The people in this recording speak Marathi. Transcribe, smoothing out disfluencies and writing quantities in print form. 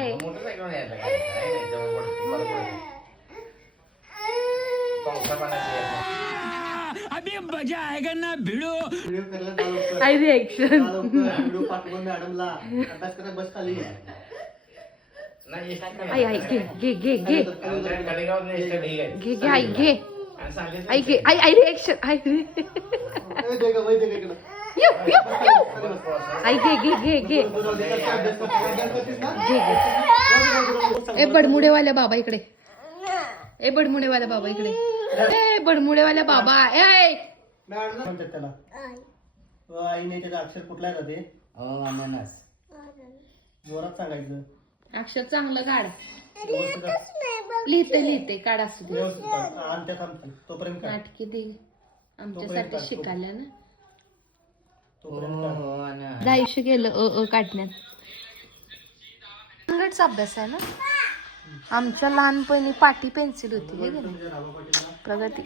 काय अभी मजा आएगा ना भिड़ो आई रिएक्शन व्हिडिओ पाठवून मॅडमला अभ्यास करत बस खाली आई आई घे घे घे घे घे घे आई घे आई घे आई आई रिएक्शन आई आई घे घे घे घे घे ए बडमुडेवाल्या बाबा इकडे ए बडमुडेवाल्या बाबा इकडे ए बडमुडेवाल्या बाबा ए मॅडम म्हणतात त्याला आई नाही त्याचा अक्षर कुठला जाते अननस जोरात सांगायचं अक्षर चांगलं काढ लिहिते लिहिते काढ असू दे तोपर्यंत नाटकी दे आमच्यासाठी शिकायला ना तोपर्यंत आयुष्य गेलं काढण्यात चांगलाच अभ्यास आहे ना आमच्या लहानपणी पाटी पेन्सिल होती हे की नाही? प्रगती